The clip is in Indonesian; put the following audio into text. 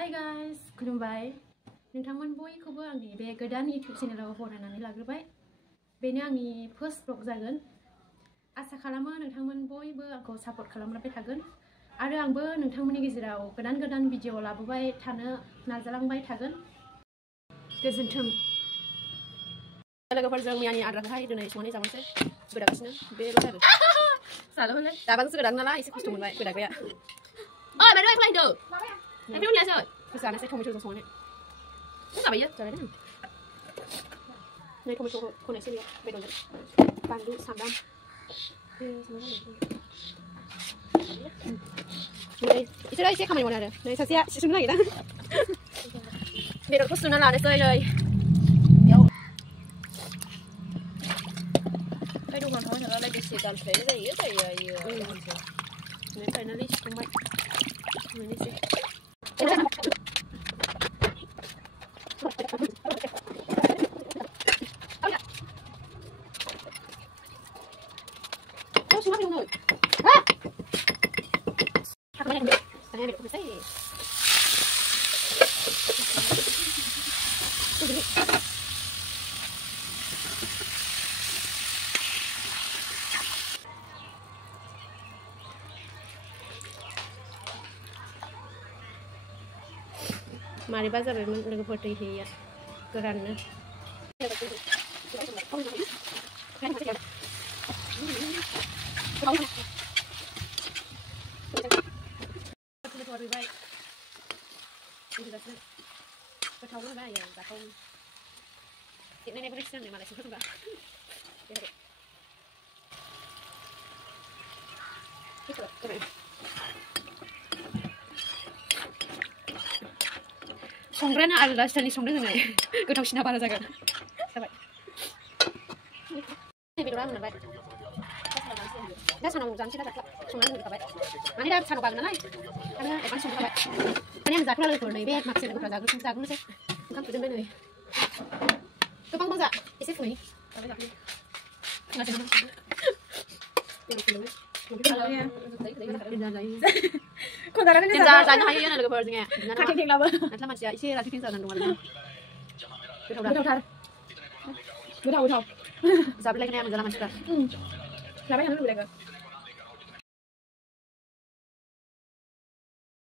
Hi guys, खुलुमबाय नोंथांमोन बयखौबो आंनि बे गोदान YouTube चेनेलाव बरायनानै लाग्रोबाय। बेनो आंनि फर्स्ट ब्लग जागोन। आसा खालामो नोंथांमोन बयबो आंखौ सापर्ट खालामलांबाय थागोन आरो आंबो नोंथांमोननि गेजेराव गोदान भिडिअ लाबोबाय थानो नाजालांबाय थागोन। गोजोन्थों। लोगोफोरजों मैयानि आद्राखौहाय दिनै संनानै जाबायसै। गोदागासिनो बेल' आरो जालांबाय। दाबांसो गोदान नालाय एसे खस्थ' मोनबाय गोदाग्राया। ओइ बायदि फैलायदो। Tapi udah so, terus anak saya tomato soalnya. Enggak bayar, caranya. Nih tomato koneksi dia, bedon. Bandu sambam. Nih, itu lah isi kamar mana ada. Nih saya susun lagi dah. Bedon khusus nala ada saya. Ya. Bedon mana mana lagi sih dalam saya ya. Nih finally sampai. Ini sih. Mari bazar lagu foto ini ya, kerana. संग्राना आलदा स्टाइलनि संदों जोङो गोथावसिना बारा जागोन जाबाय बेदरा आं मोनबाय दा सानाव जानोसै दा संनानै दोनखाबाय माने दा सानाव बागोन नालाय आरो एडभान्स संखाबाय माने आं जाथ'ला लोगोफोर नै बे माखासे लोगोफोरा जाग्रोनोसै ओंखाम खुरजोबबाय नै गोबां मोजा एसे फुङै Ninja जानो हायो ना लोगोफोर जोङो खाथि थेंलाबो नाथाय मानसिया एसे राथि थें जानानै दं आरो गोथाव जाब्लायनाया मोजां मानसिफ्रा जाबाय थानो लुबैलायगोन